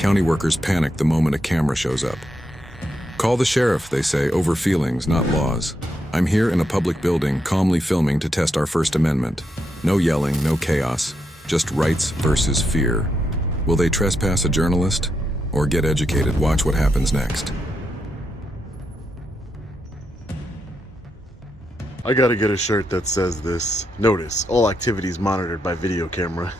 County workers panic the moment a camera shows up. Call the sheriff, they say, over feelings, not laws. I'm here in a public building, calmly filming to test our First Amendment. No yelling, no chaos, just rights versus fear. Will they trespass a journalist? Or get educated? Watch what happens next. I gotta get a shirt that says this. Notice, all activities monitored by video camera.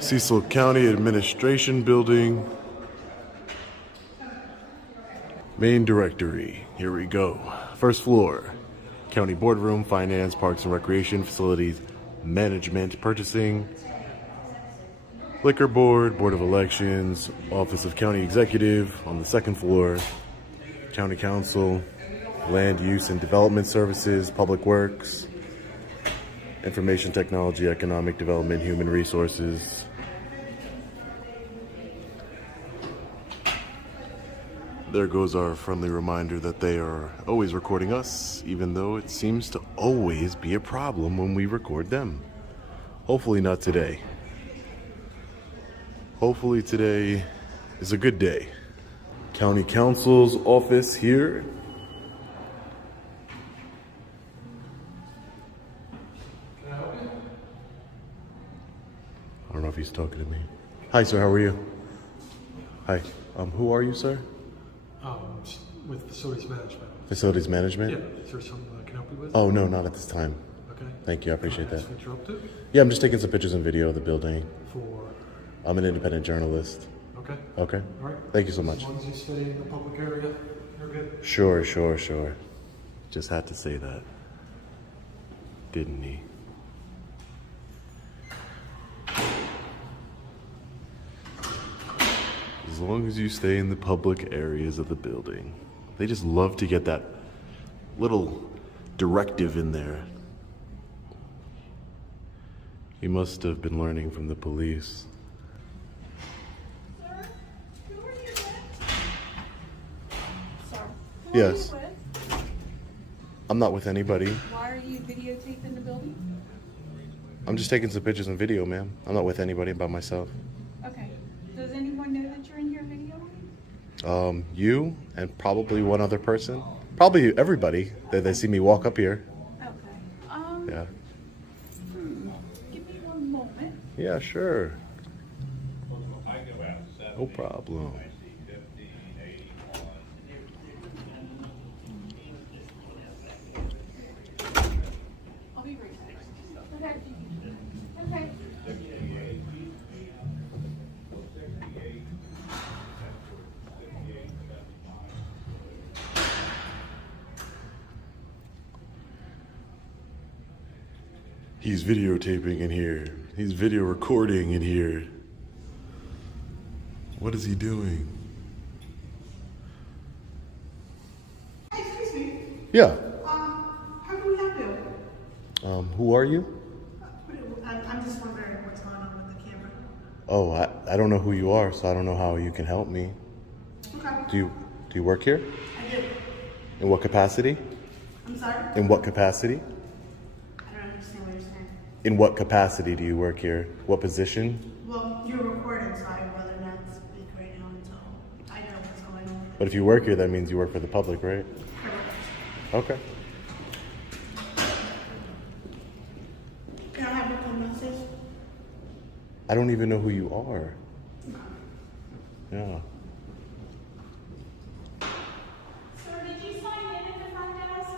Cecil County Administration Building. Main directory. Here we go. First floor. County Boardroom, Finance, Parks and Recreation, Facilities, Management, Purchasing, Liquor Board, Board of Elections, Office of County Executive on the second floor. County Council, Land Use and Development Services, Public Works, Information Technology, Economic Development, Human Resources. There goes our friendly reminder that they are always recording us, even though it seems to always be a problem when we record them. Hopefully not today. Hopefully today is a good day. County Council's office here. I don't know if he's talking to me. Hi, sir. How are you? Hi. Who are you, sir? With facilities management. Facilities management? Yeah. Is there something I can help you with? Oh, no, not at this time. Okay. Thank you. I appreciate that. Interrupted? Yeah, I'm just taking some pictures and video of the building. For? I'm an independent journalist. Okay. Okay. All right. Thank you so much. As long as you stay in the public area, you're good. Sure. Just had to say that. Didn't he? As long as you stay in the public areas of the building. They just love to get that little directive in there. He must have been learning from the police. Sir, who are you with? Sir, Yes. who are you with? I'm not with anybody. Why are you videotaping the building? I'm just taking some pictures and video, ma'am. I'm not with anybody by myself. Okay. Does anyone know that you're in here videoing? You and probably one other person. Probably everybody. They see me walk up here. Okay. Yeah. Give me one moment. Yeah, sure. No problem. I'll be right back. Okay. He's videotaping in here. He's video recording in here. What is he doing? Hey, excuse me. Yeah. How can we help you? Who are you? I'm just wondering what's going on with the camera. Oh, I don't know who you are, so I don't know how you can help me. Okay. Do you work here? I do. In what capacity? I'm sorry? In what capacity? I don't understand what you're saying. In what capacity do you work here? What position? Well, you're recording, so I'd rather not speak right now until I know what's going on. But if you work here, that means you work for the public, right? Correct. Okay. Can I have a message? I don't even know who you are. Yeah. Sir, did you sign in at the front desk?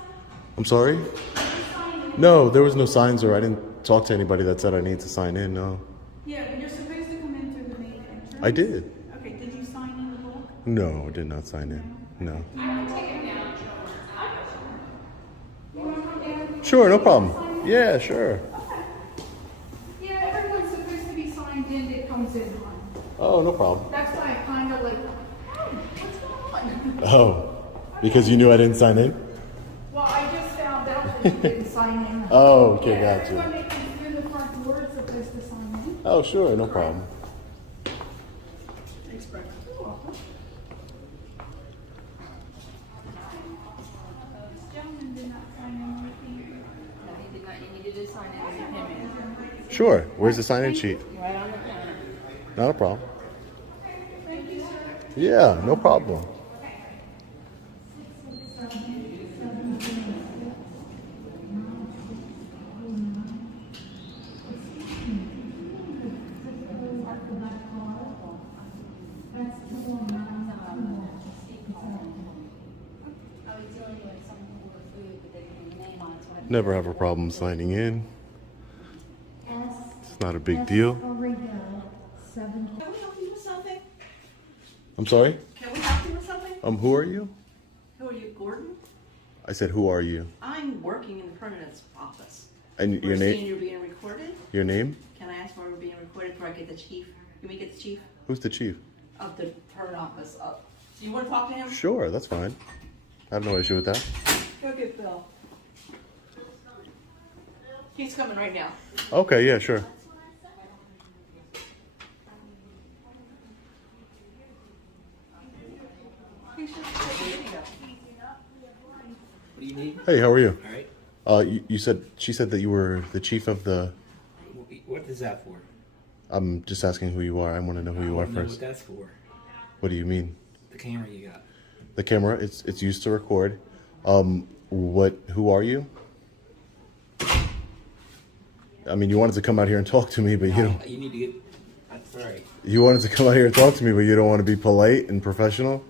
I'm sorry? Did you sign in? No, there was no signs, or I didn't talk to anybody that said I need to sign in, no. Yeah, but you're supposed to come in through the main entrance. I did. Okay, did you sign in the book? No, I did not sign in. No. You want to come down? Sure, no problem. Yeah, sure. Okay. Yeah, everyone's supposed to be signed in that comes in on. Oh, no problem. That's why I kind of like, oh, what's going on? Oh, because you knew I didn't sign in? Well, I just found out that you didn't sign in. Oh, okay, Yeah, gotcha. everyone that comes through the front door is supposed to sign in. Oh, sure, no problem. Thanks, Brett. You're welcome. Sure. Where's the sign-in sheet? Right on the counter. Not a problem. Yeah, no problem. Never have a problem signing in. It's not a big deal. Can we help you with something? I'm sorry? Can we help you with something? Who are you? Who are you, Gordon? I said, who are you? I'm working in the permanent's office. And your We're seeing name? you're being recorded. Your name? Can I ask why we're being recorded before I get the chief? Can we get the chief Who's the chief? of the permanent office up? Do you want to talk to him? Sure, that's fine. I have no issue with that. Go get Bill. He's coming right now. Okay, yeah, sure. He's just taking a video. What do you need? Hey, how are you? All right. You said, she said that you were the chief of the, What is that for? I'm just asking who you are. I want to know who you I are don't know first. what that's for. What do you mean? The camera you got. The camera, it's used to record. Who are you? I mean, you wanted to come out here and talk to me, but you don't. You need to get. That's all right. You wanted to come out here and talk to me, but you don't want to be polite and professional?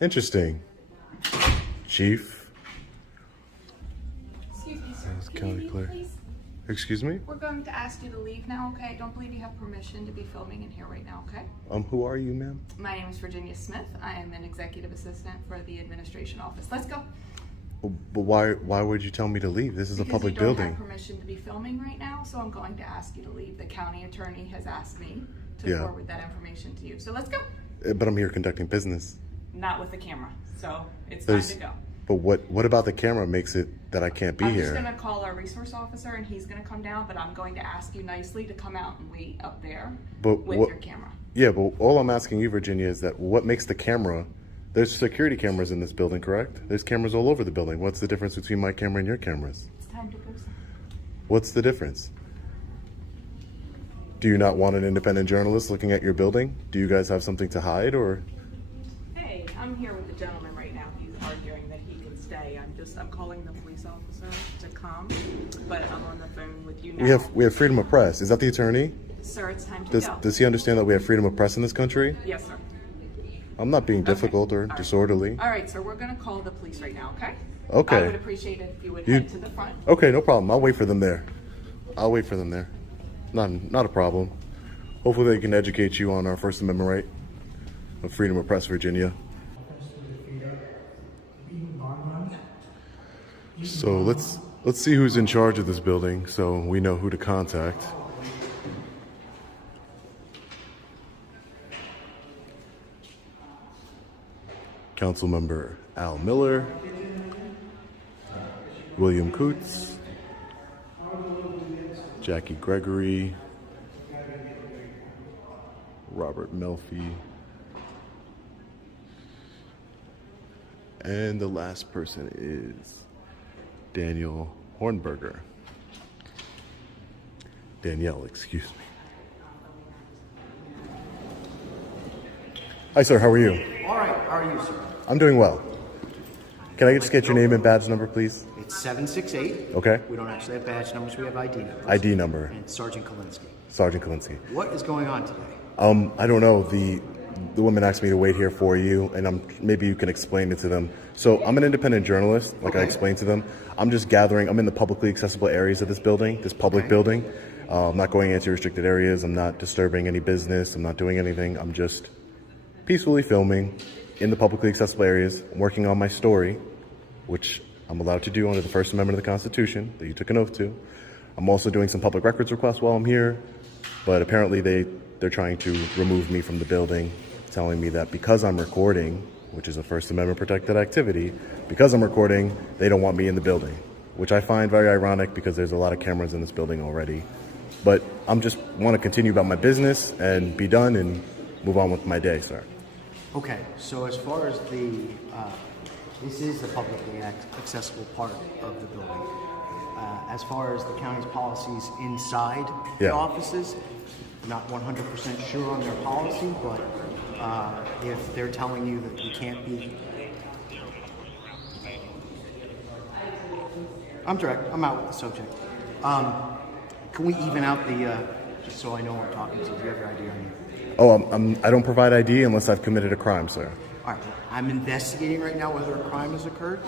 Interesting. Chief. Excuse me, sir. That's Can County you leave, Clerk. please? Excuse me? We're going to ask you to leave now, okay? I don't believe you have permission to be filming in here right now, okay? Who are you, ma'am? My name is Virginia Smith. I am an executive assistant for the administration office. Let's go. But why would you tell me to leave? This is a public Because you don't building. have permission to be filming right now, so I'm going to ask you to leave. The county attorney has asked me to Yeah. forward that information to you. So let's go. But I'm here conducting business. Not with the camera, so it's There's- time to go. But what about the camera makes it that I can't be I'm here? just gonna call our resource officer and he's gonna come down, but I'm going to ask you nicely to come out and wait up there But with what- your camera. Yeah, but all I'm asking you, Virginia, is that what makes the camera? There's security cameras in this building, correct? There's cameras all over the building. What's the difference between my camera and your cameras? It's time to post. What's the difference? Do you not want an independent journalist looking at your building? Do you guys have something to hide, or? Hey, I'm here with the gentleman right now. He's arguing that he can stay. I'm calling the police officer to come, but I'm on the phone with you now. We have freedom of press. Is that the attorney? Sir, it's time to go. Does he understand that we have freedom of press in this country? Yes, sir. I'm not being difficult or All right. disorderly. All right, sir, we're gonna call the police right now, okay? Okay. I would appreciate it if you would head to the front. Okay, no problem. I'll wait for them there. Not a problem. Hopefully they can educate you on our First Amendment right of freedom of press, Virginia. So let's see who's in charge of this building so we know who to contact. Councilmember Al Miller, William Coots, Jackie Gregory, Robert Melfi, and the last person is Danielle, excuse me. Hi, sir. How are you? All right, how are you, sir? I'm doing well. Can I just get your name and badge number, please? It's 768. Okay. We don't actually have badge numbers, we have ID numbers. ID number. And Sergeant Kalinsky. Sergeant Kalinsky. What is going on today? I don't know. The woman asked me to wait here for you, and maybe you can explain it to them. So I'm an independent journalist, like I explained to them. I'm just gathering. I'm in the publicly accessible areas of this building, this public building. I'm not going into restricted areas. I'm not disturbing any business. I'm not doing anything. I'm just peacefully filming in the publicly accessible areas, working on my story, which I'm allowed to do under the First Amendment of the Constitution that you took an oath to. I'm also doing some public records requests while I'm here, but apparently they're trying to remove me from the building, telling me that because I'm recording, which is a First Amendment protected activity, because I'm recording, they don't want me in the building, which I find very ironic because there's a lot of cameras in this building already. But I'm just want to continue about my business and be done and move on with my day, sir. Okay, so as far as this is the publicly accessible part of the building. As far as the county's policies inside Yeah. the offices, not 100% sure on their policy, but if they're telling you that you can't be... I'm direct. I'm out with the subject. Can we even out the, just so I know who I'm talking to, do you have your ID on you? Oh, I don't provide ID unless I've committed a crime, sir. All right, I'm investigating right now whether a crime has occurred,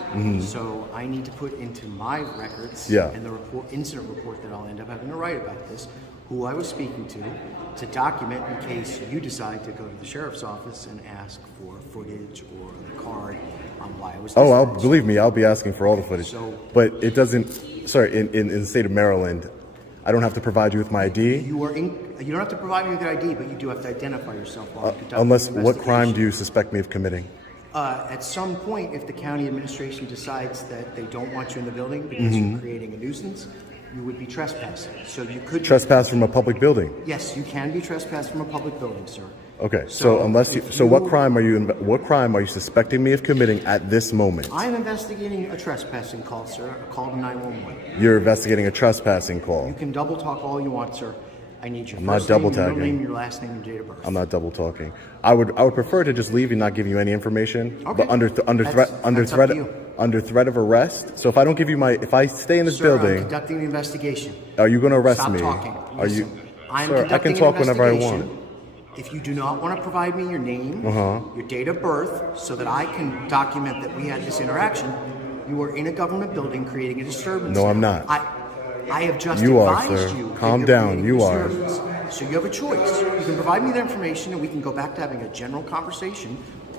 so I need to put into my records and the incident report that I'll end up having to write about this, who I was speaking to document in case you decide to go to the sheriff's office and ask for footage or the card on why I was dispatched. Believe me, I'll be asking for all the footage. So- but it doesn't, sorry, in the state of Maryland, I don't have to provide you with my ID. You don't have to provide me with your ID, but you do have to identify yourself while you conduct Unless, the what crime investigation. do you suspect me of committing? At some point, if the county administration decides that they don't want you in the building because you're creating a nuisance, you would be trespassing. So you could Trespass from a public building. Yes, you can be trespassed from a public building, sir. Okay, So what crime are you suspecting me of committing at this moment? I'm investigating a trespassing call, sir. A call to 911. You're investigating a trespassing call. You can double talk all you want, sir. I need your not first name, double your middle tagging. name, your last name, your date of birth. I'm not double talking. I would prefer to just leave and not give you any information. Okay. But under That's up to you. under threat of arrest. So if I don't give you if I stay in this Sir, I'm building, conducting the investigation. are you going to arrest Stop me? talking. Are you? Listen, I'm Sir, I conducting can talk an whenever I investigation. want. If you do not want to provide me your name, your date of birth, so that I can document that we had this interaction, you are in a government building creating a disturbance. No, I'm not. I have just You are, advised sir. you. that Calm you're down. creating You a are. disturbance. So you have a choice. You can provide me that information and we can go back to having a general conversation,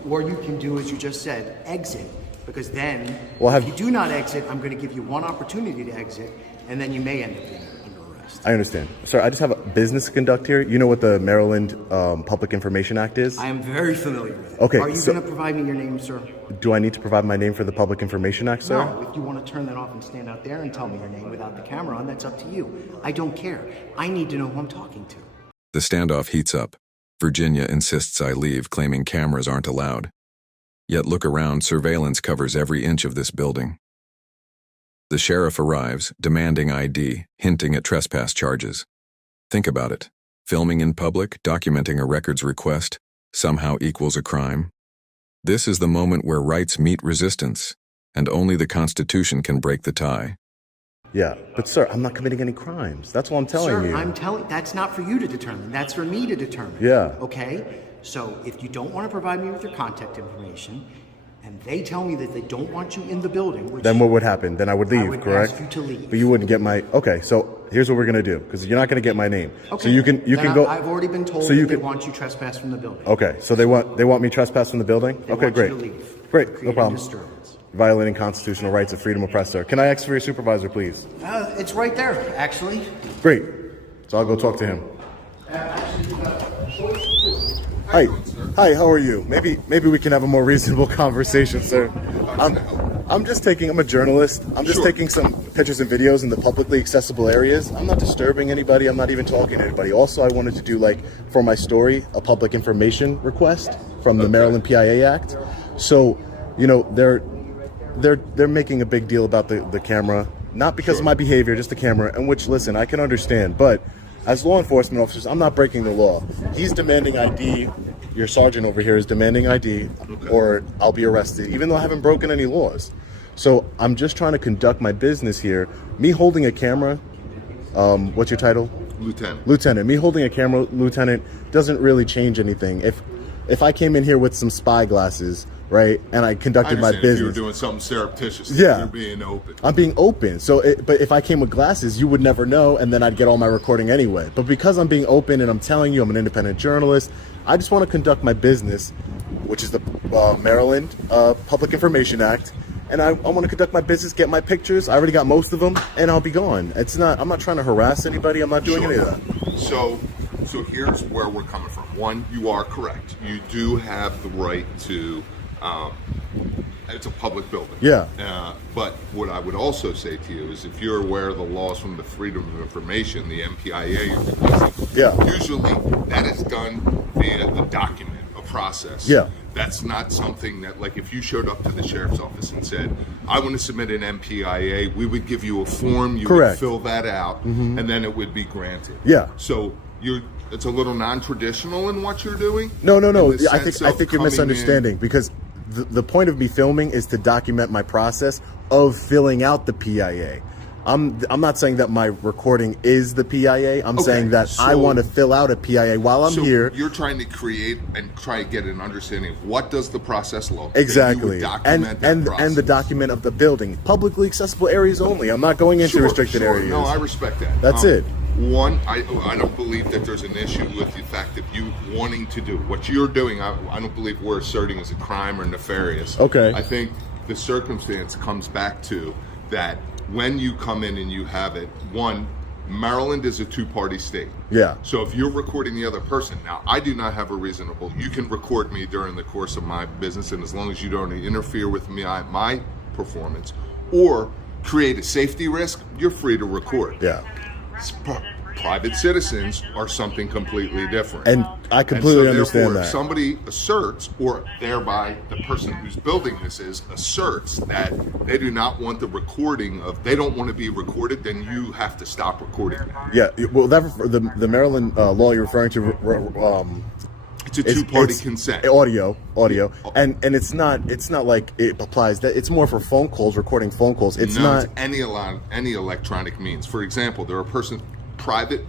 or you can do as you just said, exit. Because then, if you do not exit, I'm going to give you one opportunity to exit, and then you may end up being under arrest. I understand. Sir, I just have a business to conduct here. You know what the Maryland Public Information Act is? I am very familiar with it. Okay, Are you so- going to provide me your name, sir? Do I need to provide my name for the Public Information Act, sir? No. If you want to turn that off and stand out there and tell me your name without the camera on, that's up to you. I don't care. I need to know who I'm talking to. The standoff heats up. Virginia insists I leave, claiming cameras aren't allowed. Yet look around, surveillance covers every inch of this building. The sheriff arrives, demanding ID, hinting at trespass charges. Think about it. Filming in public, documenting a records request, somehow equals a crime. This is the moment where rights meet resistance, and only the Constitution can break the tie. Yeah, but sir, I'm not committing any crimes. That's what I'm telling you. Sir, that's not for you to determine. That's for me to determine. Yeah. Okay? So if you don't want to provide me with your contact information, and they tell me that they don't want you in the building, which Then what would happen? Then I would leave, I would correct? ask you to leave. But you wouldn't get my. Okay, so here's what we're gonna do, because you're not gonna get my name. Okay. So you can Then go. I've already been told so you that they can- want you trespassed from the building. Okay, so they want me trespassed from the building. They Okay, want great. you to leave. Great, no Creating problem. disturbance. Violating constitutional rights of freedom of press, sir. Can I ask for your supervisor, please? It's right there, actually. Great. So I'll go talk to him. Hi. Hi, how are you? Maybe we can have a more reasonable conversation, sir. I'm a journalist. I'm just taking some pictures and videos in the publicly accessible areas. I'm not disturbing anybody. I'm not even talking to anybody. Also, I wanted to do, for my story, a public information request from the Maryland MPIA Act. So, they're making a big deal about the camera, not because of my behavior, just the camera, and which, listen, I can understand, but as law enforcement officers, I'm not breaking the law. He's demanding ID. Your sergeant over here is demanding ID, or I'll be arrested, even though I haven't broken any laws. So I'm just trying to conduct my business here. Me holding a camera, what's your title? Lieutenant. Lieutenant. Me holding a camera, Lieutenant, doesn't really change anything. If I came in here with some spy glasses, right, and I conducted my business. If you were doing something surreptitious, yeah, you're being open. I'm being open. So, but if I came with glasses, you would never know, and then I'd get all my recording anyway. But because I'm being open and I'm telling you I'm an independent journalist, I just want to conduct my business, which is the Maryland Public Information Act, and I want to conduct my business, get my pictures. I already got most of them, and I'll be gone. I'm not trying to harass anybody. I'm not doing any of that. So here's where we're coming from. One, you are correct. You do have the right to. It's a public building. Yeah. But what I would also say to you is, if you're aware of the laws from the Freedom of Information, the MPIA, Yeah. usually that is done via a document, a process. Yeah. That's not something that, like, if you showed up to the sheriff's office and said, I want to submit an MPIA, we would give you a form, you would fill that out, and then it would be granted. Yeah. So it's a little non-traditional in what you're doing. No. I sense think of you're coming misunderstanding, because the point of me filming is to document my process of filling out the PIA. I'm not saying that my recording is the PIA. I'm saying that I want to fill out a PIA while I'm here. You're trying to create and try to get an understanding of what does the process look. Exactly. And The document of the building. Publicly accessible areas only. I'm not going into restricted areas. No, I respect that. That's it. One, I don't believe that there's an issue with the fact that you wanting to do what you're doing. I don't believe we're asserting as a crime or nefarious. Okay. I think the circumstance comes back to that when you come in and you have it. One, Maryland is a two-party state. Yeah. So if you're recording the other person, now I do not have a reasonable. You can record me during the course of my business, and as long as you don't interfere with me, my performance, or create a safety risk, you're free to record. Yeah. Private citizens are something completely different. And I completely understand that. If somebody asserts, or thereby the person who's building this asserts that they do not want the recording of, they don't want to be recorded, then you have to stop recording that. Yeah. Well, the Maryland law you're referring to. It's a two-party consent. Audio, and it's not like it applies. That it's more for phone calls, recording phone calls. It's not any electronic means. For example, there are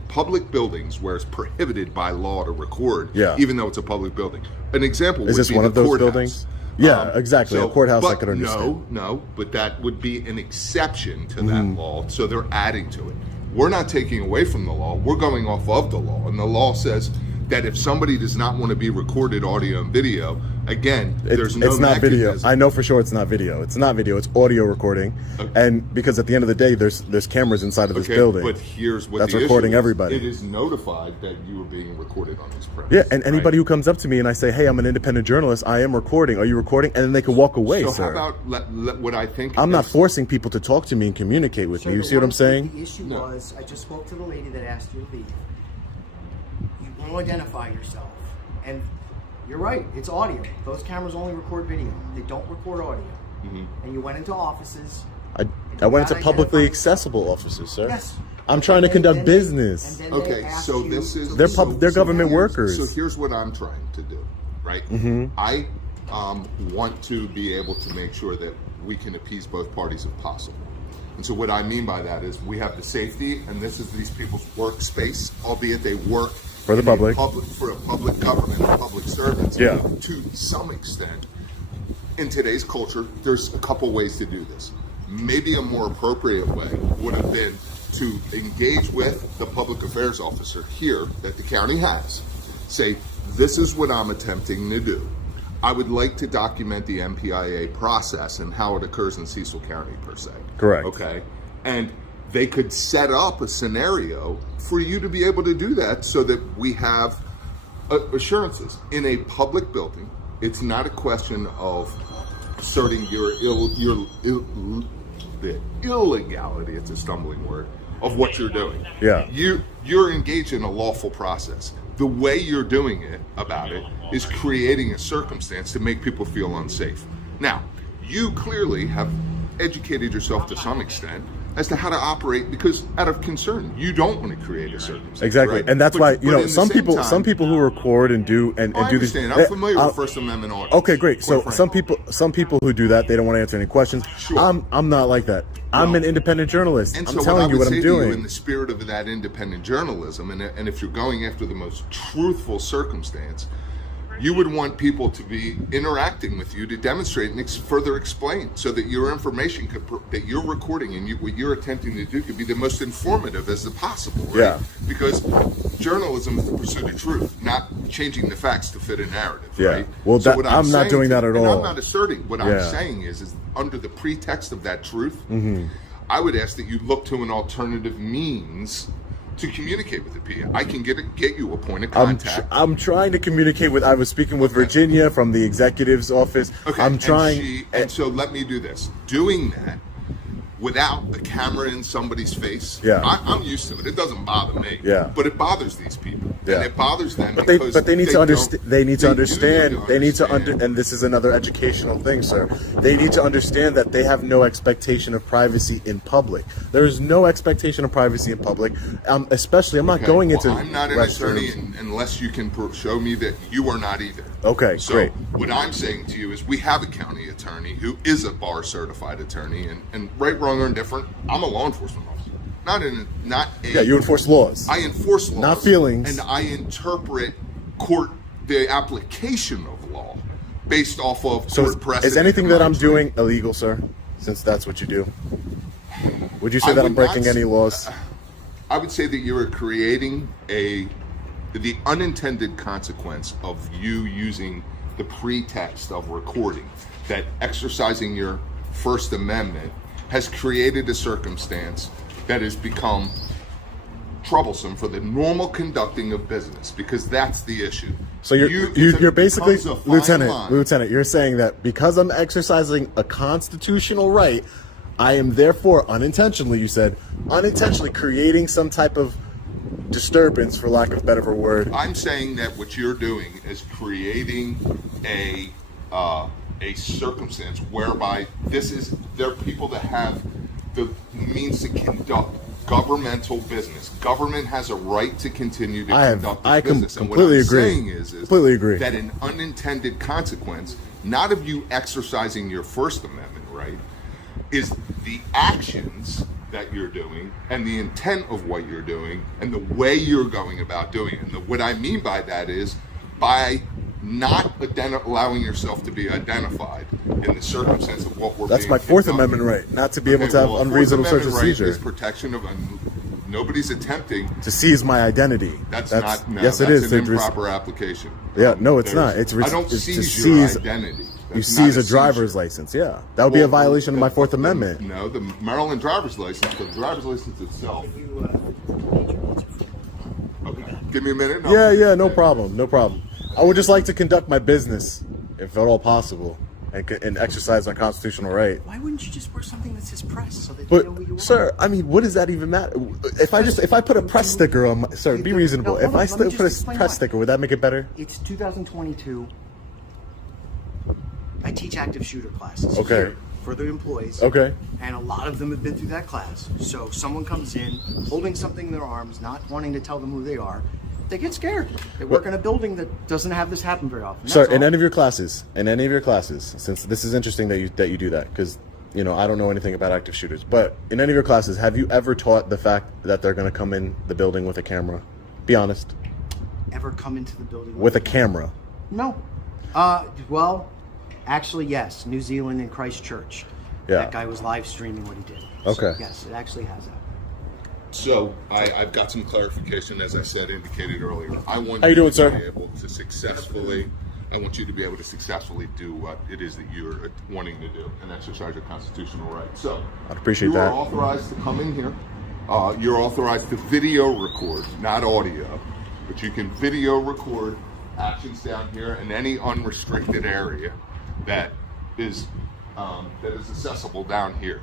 public buildings where it's prohibited by law to record, even though it's a public building. An example is would this be one the of those courthouse. buildings? Yeah, exactly. A courthouse, I could understand. No, but that would be an exception to that law. So they're adding to it. We're not taking away from the law. We're going off of the law, and the law says that if somebody does not want to be recorded audio and video, again, there's no it's not video. mechanism. I know for sure it's not video. It's not video. It's audio recording. Okay. And because at the end of the day, there's cameras inside of this building. But here's what that's the recording issue is. everybody. It is notified that you are being recorded on this premise. Yeah, and anybody who comes up to me and I say, "Hey, I'm an independent journalist. I am recording. Are you recording?" And then they can walk away, so sir. how about what I think? I'm not forcing people to talk to me and communicate with me. You see what I'm saying? The issue was, I just spoke to the lady that asked you to leave. You won't identify yourself. And you're right, it's audio. Those cameras only record video. They don't record audio. And you went into offices. I went into publicly accessible offices, sir. Yes. I'm trying to conduct business. Okay, so this is they're government workers. So here's what I'm trying to do, right? I want to be able to make sure that we can appease both parties if possible. And so what I mean by that is we have the safety, and this is these people's workspace, albeit they work for the public, for a public government, public servants. Yeah. To some extent, in today's culture, there's a couple ways to do this. Maybe a more appropriate way would have been to engage with the public affairs officer here that the county has. Say, this is what I'm attempting to do. I would like to document the MPIA process and how it occurs in Cecil County, per se. Correct. Okay. And they could set up a scenario for you to be able to do that so that we have assurances. In a public building, it's not a question of asserting the illegality, it's a stumbling word, of what you're doing. Yeah. You're engaged in a lawful process. The way you're doing it about it is creating a circumstance to make people feel unsafe. Now, you clearly have educated yourself to some extent as to how to operate, because out of concern, you don't want to create a circumstance. Exactly, right? and that's why some people time, who record and do and I do this. understand. I'm familiar with First Amendment audits. Okay, great. So some people who do that, they don't want to answer any questions. Sure. I'm not like that. I'm an independent journalist. And I'm so telling you what I'm doing. in the spirit of that independent journalism, and if you're going after the most truthful circumstance, you would want people to be interacting with you to demonstrate and further explain, so that your information that you're recording and what you're attempting to do could be the most informative as possible, right? Yeah. Because journalism is the pursuit of truth, not changing the facts to fit a narrative, Yeah. right? Well, So what I'm not doing that at all. I'm not asserting. What I'm saying is under the pretext of that truth, I would ask that you look to an alternative means to communicate with the PIA. I can get you a point of contact. I'm trying to communicate with. I was speaking with Virginia from the executive's office. Okay, I'm trying. And so let me do this. Doing that, without a camera in somebody's face. Yeah. I'm used to it. It doesn't bother me. Yeah. But it bothers these people. Yeah. And it bothers them But because they need to understand. They need to do understand. need to They need to understand. and this is another educational thing, sir. They need to understand that they have no expectation of privacy in public. There is no expectation of privacy in public. Especially, I'm not Okay, going into. well, I'm not an attorney restrooms. unless you can show me that you are not either. Okay, So great. what I'm saying to you is we have a county attorney who is a bar certified attorney, and right, wrong, or indifferent, I'm a law enforcement officer. Not a. Yeah, you enforce laws. I enforce laws. Not feelings. And I interpret the application of law based off of So court precedent. is anything and that I'm my doing illegal, sir? Since that's what you do. Would you say I that would I'm breaking not any laws? I would say that you are creating the unintended consequence of you using the pretext of recording, that exercising your First Amendment has created a circumstance that has become troublesome for the normal conducting of business, because that's the issue. So you're basically, becomes a fine line. Lieutenant, you're saying that because I'm exercising a constitutional right, I am therefore unintentionally, you said, unintentionally creating some type of disturbance, for lack of a better word. I'm saying that what you're doing is creating a circumstance whereby there are people that have the means to conduct governmental business. Government has a right to continue to conduct its business. And completely what I'm agree. saying is Completely agree. that an unintended consequence, not of you exercising your First Amendment right, is the actions that you're doing and the intent of what you're doing and the way you're going about doing it. And what I mean by that is by not allowing yourself to be identified in the circumstance of what we're That's being my Fourth conducted. Amendment right, not to be able to have Well, unreasonable Fourth search and Amendment right seizure. is protection of nobody's attempting. To seize my identity. That's yes, that's it is. an improper application. Yeah, no, it's not. I don't it's seize to your seize. identity. You That's seize not a driver's seizure. license. Yeah, that would be a violation of my Fourth Amendment. No, the Maryland driver's license, the driver's license itself. Okay, give me a minute. Yeah, no problem, no problem. I would just like to conduct my business, if at all possible, and exercise my constitutional right. Why wouldn't you just wear something that says press so that they know who you But, are? sir, I mean, what does that even matter? If I put a press sticker on my, sir, be reasonable. No, If hold on, I let still me put a just explain press why. sticker, would that make it better? It's 2022. I teach active shooter classes Okay. here for the employees. Okay. And a lot of them have been through that class. So if someone comes in holding something in their arms, not wanting to tell them who they are, they get scared. They work in a building that doesn't have this happen very often. Sir, That's in all. any of your classes, since this is interesting that you do that, because I don't know anything about active shooters, but in any of your classes, have you ever taught the fact that they're going to come in the building with a camera? Be honest. Ever come into the building With a camera. No. Well, actually, yes. New Zealand and Christchurch. Yeah. That guy was live streaming what he did. Okay. So, yes, it actually has that. So I've got some clarification, as I said, indicated earlier. I want How you doing, to sir? be able to successfully. I want you to be able to successfully do what it is that you're wanting to do and exercise your constitutional right. So I'd appreciate you that. are authorized to come in here. You're authorized to video record, not audio, but you can video record actions down here in any unrestricted area that is accessible down here.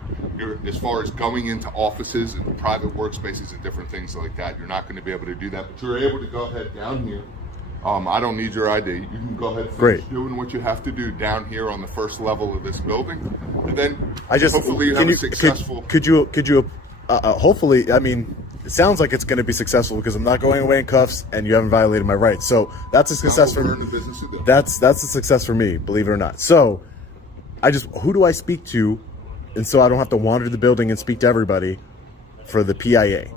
As far as going into offices and private workspaces and different things like that, you're not going to be able to do that, but you're able to go ahead down here. I don't need your ID. You can go ahead and finish doing what you have to do down here on the first level of this building, and then hopefully you have a successful. Could you hopefully, I mean, it sounds like it's going to be successful because I'm not going away in cuffs and you haven't violated my rights. So that's a success for me. That's a success for me, believe it or not. So who do I speak to, and so I don't have to wander the building and speak to everybody for the PIA?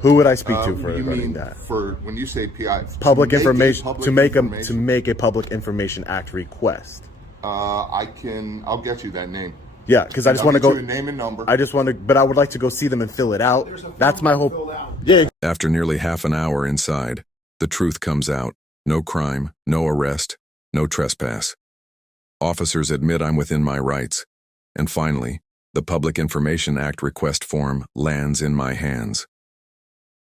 Who would I speak to for running that? For when you say PI, Public to information to make information, a Public Information Act request. I'll get you that name. Yeah, because I just want to I'll go. get you a name and number. But I would like to go see them and fill it out. That's my hope. Yeah. After nearly half an hour inside, the truth comes out. No crime, no arrest, no trespass. Officers admit I'm within my rights. And finally, the Public Information Act request form lands in my hands.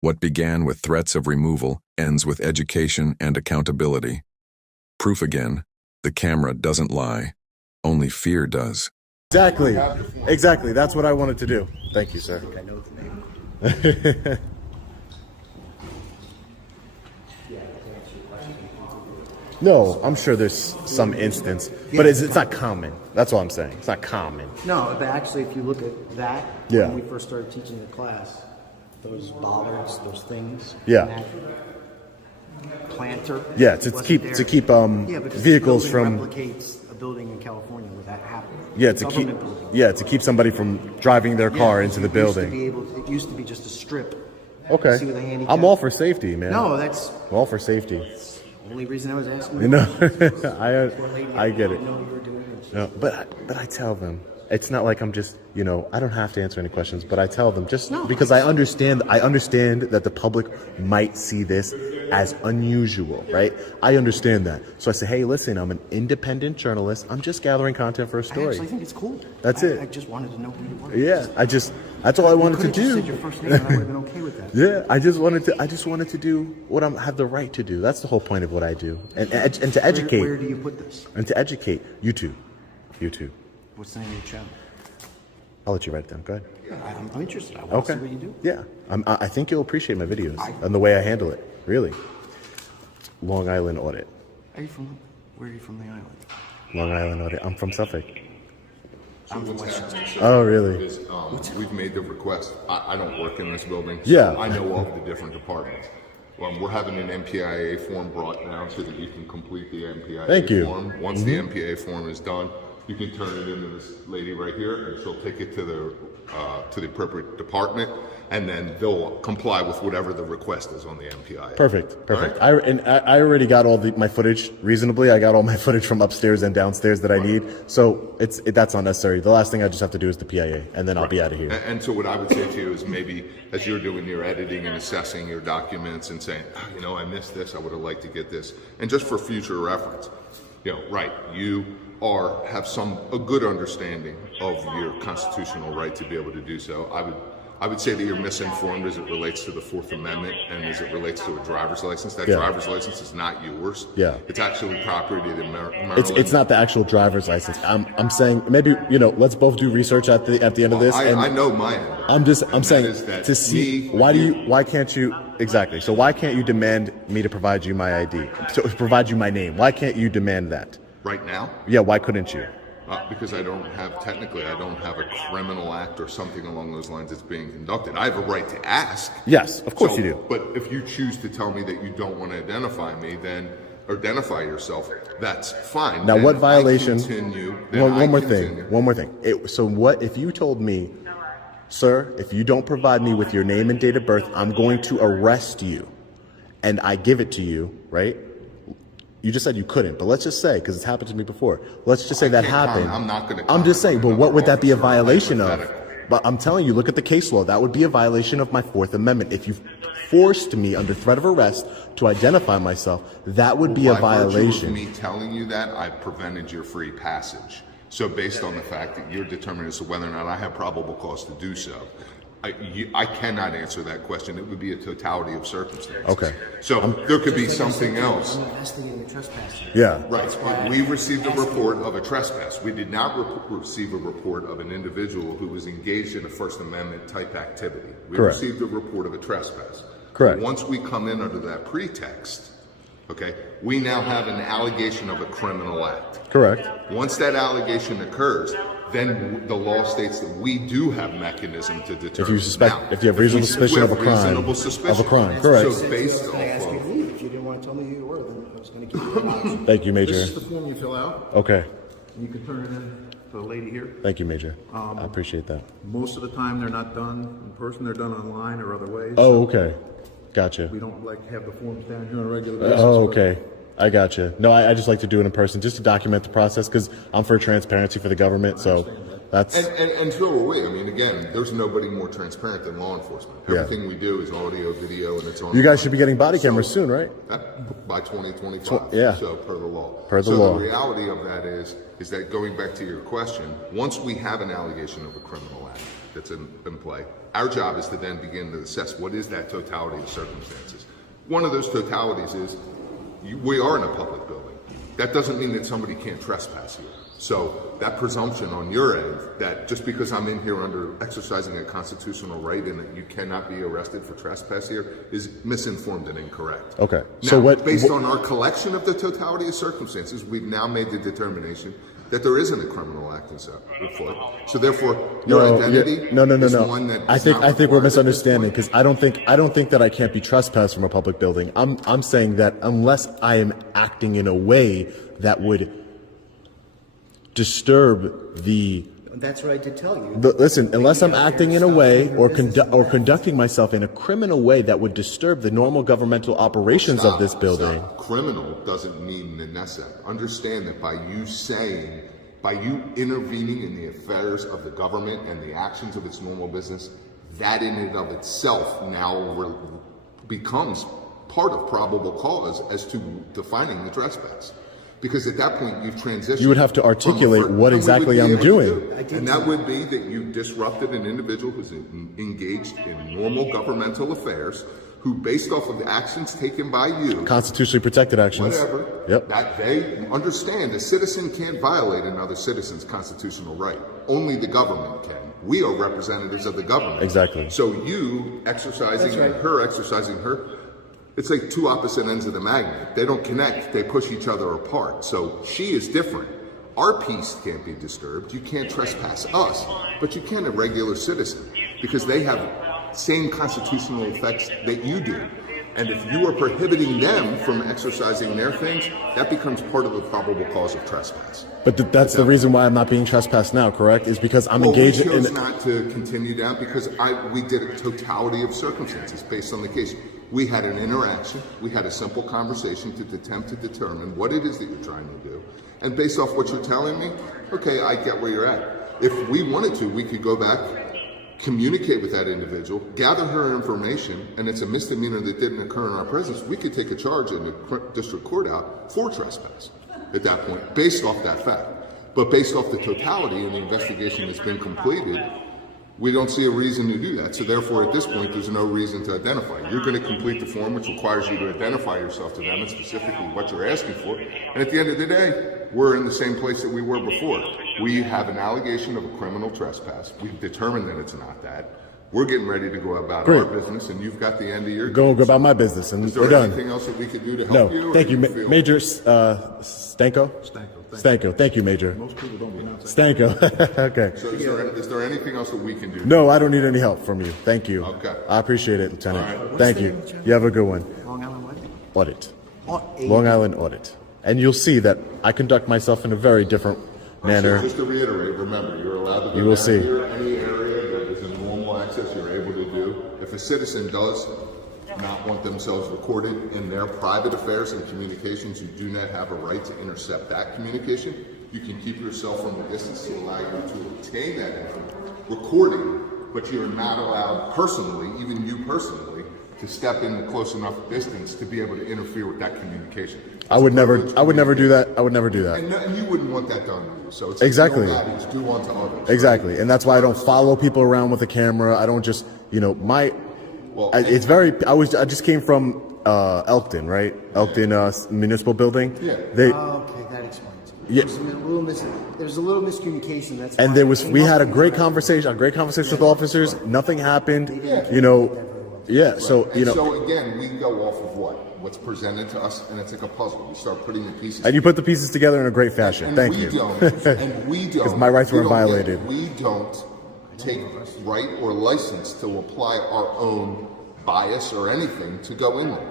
What began with threats of removal ends with education and accountability. Proof again, the camera doesn't lie. Only fear does. Exactly. Exactly. That's what I wanted to do. Thank you, sir. I know the name. No, I'm sure there's some instance, but it's not common. That's all I'm saying. It's not common. No, but actually, if you look at that, Yeah. when we first started teaching the class, those bollards, those things, Yeah. that planter, Yeah, to wasn't keep there. to keep Yeah, but this vehicles building from replicates a building in California where that happened. yeah to keep Government building. to keep somebody from driving their car Yeah, into the it used to building. be it used to be just a strip. Okay, See with a handicap? I'm all for safety, man. No, that's I'm all for safety. the only reason I was asking. You know, Poor lady, I get it. didn't know what you were doing, and she- No, but I tell them it's not like I'm just I don't have to answer any questions, but I tell them just because I understand that the public might see this as unusual, right? I understand that, so I say, hey, listen, I'm an independent journalist. I'm just gathering content for a I story. actually think it's cool. That's it. I just wanted to know who you were. Yeah, that's all I wanted to Could've just do. said your first name and I would have been okay with that. Yeah, I just wanted to do what I have the right to do. That's the whole point of what I do, and to educate. Where do you put this? And to educate. YouTube. What's the name of your channel? I'll let you write it down. Go ahead. I'm interested. I want to see what you do. Yeah, I think you'll appreciate my videos and the way I handle it. Really. Long Island Audit. Are you from? Where are you from? The island? Long Island Audit. I'm from Suffolk. I'm from Westchester. Oh, really? Is, we've made the request. I don't work in this building. So Yeah. I know of the different departments. We're having an MPIA form brought down so that you can complete the MPIA Thank you. form. Once the MPIA form is done, you can turn it into this lady right here, and she'll take it to the appropriate department, and then they'll comply with whatever the request is on the MPIA. Perfect. All right? I already got all my footage reasonably. I got all my footage from upstairs and downstairs that I need. So that's not necessary. The last thing I just have to do is the PIA, and then I'll be out of here. And so what I would say to you is maybe as you're doing your editing and assessing your documents and saying, I missed this, I would have liked to get this, and just for future reference, you have a good understanding of your constitutional right to be able to do so. I would say that you're misinformed as it relates to the Fourth Amendment and as it relates to a driver's license. That driver's license is not yours. Yeah. It's actually property of Maryland. It's not the actual driver's license. I'm saying maybe let's both do research at the end of this. I know my end. I'm saying to see why can't you exactly? So why can't you demand me to provide you my ID, to provide you my name? Why can't you demand that? Right now? Yeah, why couldn't you? Because I don't have a criminal act or something along those lines that's being conducted. I have a right to ask. Yes, of course you do. But if you choose to tell me that you don't want to identify me, or identify yourself, that's fine. Now, then what violation? One more thing. So what if you told me, sir, if you don't provide me with your name and date of birth, I'm going to arrest you, and I give it to you, right? You just said you couldn't, but let's just say, because it's happened to me before, let's just say that happened. I'm not going to. I'm just saying, but what would that be a violation of? But I'm telling you, look at the case law. That would be a violation of my Fourth Amendment. If you forced me under threat of arrest to identify myself, that would be a violation. By virtue of me telling you that, I've prevented your free passage. So based on the fact that you're determined as to whether or not I have probable cause to do so, I cannot answer that question. It would be a totality of circumstances. Okay. So there could be something else. I'm investigating a trespass. Yeah. Right. We received a report of a trespass. We did not receive a report of an individual who was engaged in a First Amendment type activity. We Correct. received a report of a trespass. Correct. Once we come in under that pretext, we now have an allegation of a criminal act. Correct. Once that allegation occurs, then the law states that we do have mechanism to determine. If you have reasonable suspicion of a crime. Correct. So based off I asked you to of. leave. If you didn't want to tell me who you were, then I was going to give you an option. Thank you, Major. This is the form you fill out. Okay. You can turn it in to the lady here. Thank you, Major. I appreciate that. Most of the time, they're not done in person. They're done online or other ways. Oh, okay. Gotcha. We don't have the forms down here on a regular basis. Oh, okay. I gotcha. No, I just like to do it in person just to document the process because I'm for transparency for the government. So that's. And so are we. I mean, again, there's nobody more transparent than law enforcement. Everything we do is audio, video, and it's on. You guys should be getting body cameras soon, right? By 2025. Yeah. So per the law. Per the law. So the reality of that is that going back to your question, once we have an allegation of a criminal act that's in play, our job is to then begin to assess what is that totality of circumstances. One of those totalities is we are in a public building. That doesn't mean that somebody can't trespass here. So that presumption on your end that just because I'm in here under exercising a constitutional right and that you cannot be arrested for trespass here is misinformed and incorrect. Okay. Now, So based on our collection of the totality of circumstances, we've now made the determination that there isn't a criminal act in foot. So therefore, your identity is one that I think we're misunderstanding, because I don't think that I can't be trespassed from a public building. I'm saying that unless I am acting in a way that would disturb the. That's what I did tell you. Listen, unless I'm acting in a way or conducting myself in a criminal way that would disturb the normal governmental operations of this building. Stop. Criminal doesn't mean necessary. Understand that by you intervening in the affairs of the government and the actions of its normal business, that in and of itself now becomes part of probable cause as to defining the trespass. Because at that point, you've transitioned. You would have to articulate what exactly I'm doing. And that would be that you disrupted an individual who's engaged in normal governmental affairs, who, based off of the actions taken by you, constitutionally protected actions, whatever, yep, that they understand a citizen can't violate another citizen's constitutional right. Only the government can. We are representatives of the government. Exactly. So you exercising and her exercising her. It's like two opposite ends of the magnet. They don't connect, they push each other apart. So she is different. Our peace can't be disturbed. You can't trespass us, but you can a regular citizen, because they have same constitutional effects that you do. And if you are prohibiting them from exercising their things, that becomes part of the probable cause of trespass. But that's the reason why I'm not being trespassed now, correct? Is because I'm engaged in. We chose not to continue down because we did a totality of circumstances based on the case. We had an interaction, we had a simple conversation to attempt to determine what it is that you're trying to do. And based off what you're telling me, okay, I get where you're at. If we wanted to, we could go back, communicate with that individual, gather her information, and it's a misdemeanor that didn't occur in our presence, we could take a charge in the district court out for trespass at that point, based off that fact. But based off the totality and the investigation that's been completed, we don't see a reason to do that. So therefore, at this point, there's no reason to identify. You're going to complete the form, which requires you to identify yourself to them and specifically what you're asking for. And at the end of the day, we're in the same place that we were before. We have an allegation of a criminal trespass. We've determined that it's not that. We're getting ready to go about our business, and you've got the end of your go about my business, and we're done. Is there anything else that we could do to help you? No, thank you, Major Stanko. Stanko, thank you, Major. Most people don't pronounce it. Stanko. Okay. So is there anything else that we can do? No, I don't need any help from you. Thank you. Okay. I appreciate it, Lieutenant. All right. Thank you. You have a good one. Long Island what? Audit. Audit. Long Island audit. And you'll see that I conduct myself in a very different manner. Just to reiterate, remember, you're allowed to You will see. Any area that is a normal access you're able to do. If a citizen does not want themselves recorded in their private affairs and communications, you do not have a right to intercept that communication. You can keep yourself from a distance to allow you to obtain that recording, but you're not allowed personally, even you personally, to step in the close enough distance to be able to interfere with that communication. I would never do that. I would never do that. And you wouldn't want that done to you. So it's exactly. No bad, it's do unto others. Exactly. And that's why I don't follow people around with a camera. I don't just, it's very, I just came from Elkton, right? Elkton Municipal Building. Yeah. Okay, that explains it. Yeah. There's a little miscommunication. That's and we had a great conversation with officers. Nothing happened. Yeah. So So again, we go off of what's presented to us, and it's like a puzzle. We start putting the pieces. And you put the pieces together in a great fashion. And Thank we you. Don't, and we don't. Because my rights weren't violated. We don't take right or license to apply our own bias or anything to go in there.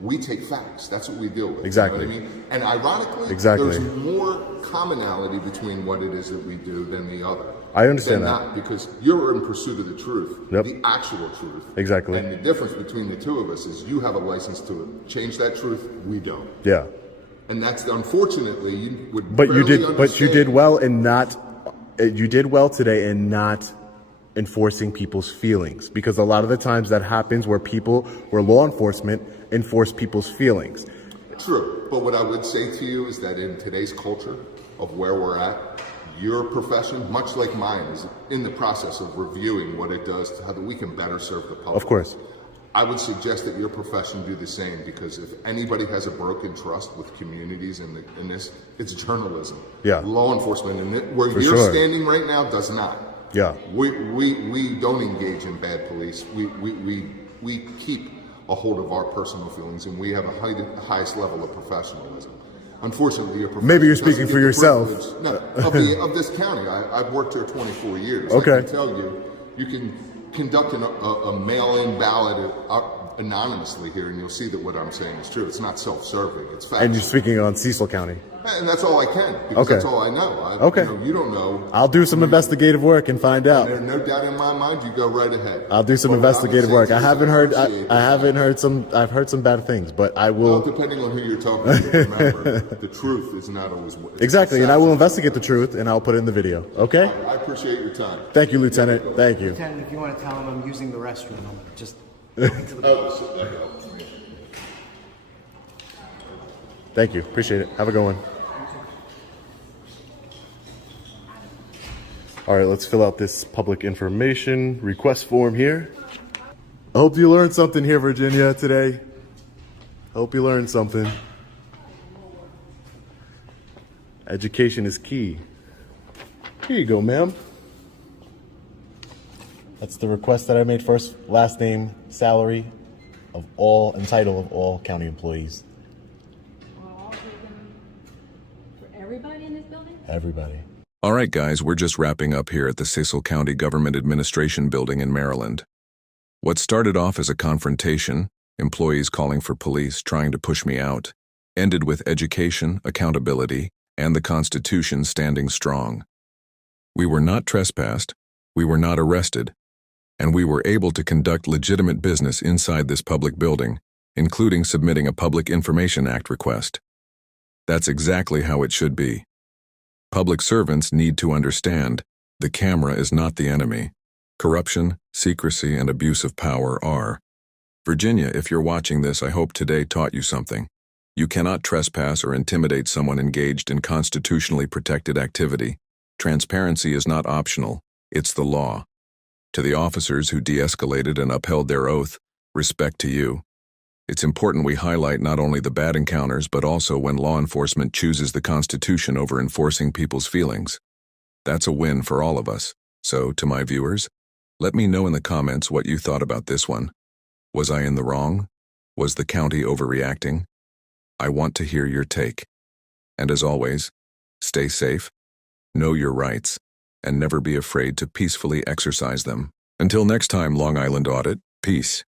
We take facts. That's what we deal with. Exactly. You know what I mean? And ironically, there's more commonality between what it is that we do than the other. I understand that. Not because you're in pursuit of the truth, the actual truth. Exactly. And the difference between the two of us is you have a license to change that truth. We don't. Yeah. And that's unfortunately you would. But you did well in not. You did well today in not enforcing people's feelings, because a lot of the times that happens where law enforcement enforce people's feelings. True, but what I would say to you is that in today's culture of where we're at, your profession, much like mine, is in the process of reviewing what it does to how that we can better serve the public. Of course. I would suggest that your profession do the same, because if anybody has a broken trust with communities in this, it's journalism. Yeah. Law enforcement, and where For you're sure. standing right now does not. Yeah. We don't engage in bad police. We keep a hold of our personal feelings, and we have a highest level of professionalism. Unfortunately, your profession Maybe you're doesn't speaking get for the yourself. privilege- No, of this county. I've worked here 24 years. Okay. I can tell you, you can conduct a mail-in ballot anonymously here, and you'll see that what I'm saying is true. It's not self-serving. It's factual. And you're speaking on Cecil County. And that's all I can, because Okay. that's all I know. Okay. You don't know. I'll do some investigative work and find out. There's no doubt in my mind. You go right ahead. I'll do some But what I would investigative say work. to I you is haven't heard. appreciate I haven't heard some. I've heard some bad things, but I Well, will. depending on who you're talking to, remember, the truth is not always Exactly, and I will investigate the truth, and I'll put it in the video. Okay. I appreciate your time. Thank you, Lieutenant. Thank you. Lieutenant, if you want to tell him I'm using the restroom, I'm just Thank you. Appreciate it. Have a good one. All right, let's fill out this public information request form here. I hope you learned something here, Virginia, today. Hope you learned something. Education is key. Here you go, ma'am. That's the request that I made. First, last name, salary of all, and title of all county employees. For everybody in this building? Everybody. All right, guys, we're just wrapping up here at the Cecil County Government Administration Building in Maryland. What started off as a confrontation, employees calling for police, trying to push me out, ended with education, accountability, and the Constitution standing strong. We were not trespassed, we were not arrested, and we were able to conduct legitimate business inside this public building, including submitting a Public Information Act request. That's exactly how it should be. Public servants need to understand the camera is not the enemy. Corruption, secrecy, and abuse of power are. Virginia, if you're watching this, I hope today taught you something. You cannot trespass or intimidate someone engaged in constitutionally protected activity. Transparency is not optional, it's the law. To the officers who de-escalated and upheld their oath, respect to you. It's important we highlight not only the bad encounters but also when law enforcement chooses the Constitution over enforcing people's feelings. That's a win for all of us. So, to my viewers, let me know in the comments what you thought about this one. Was I in the wrong? Was the county overreacting? I want to hear your take. And as always, stay safe, know your rights, and never be afraid to peacefully exercise them. Until next time, Long Island Audit, peace.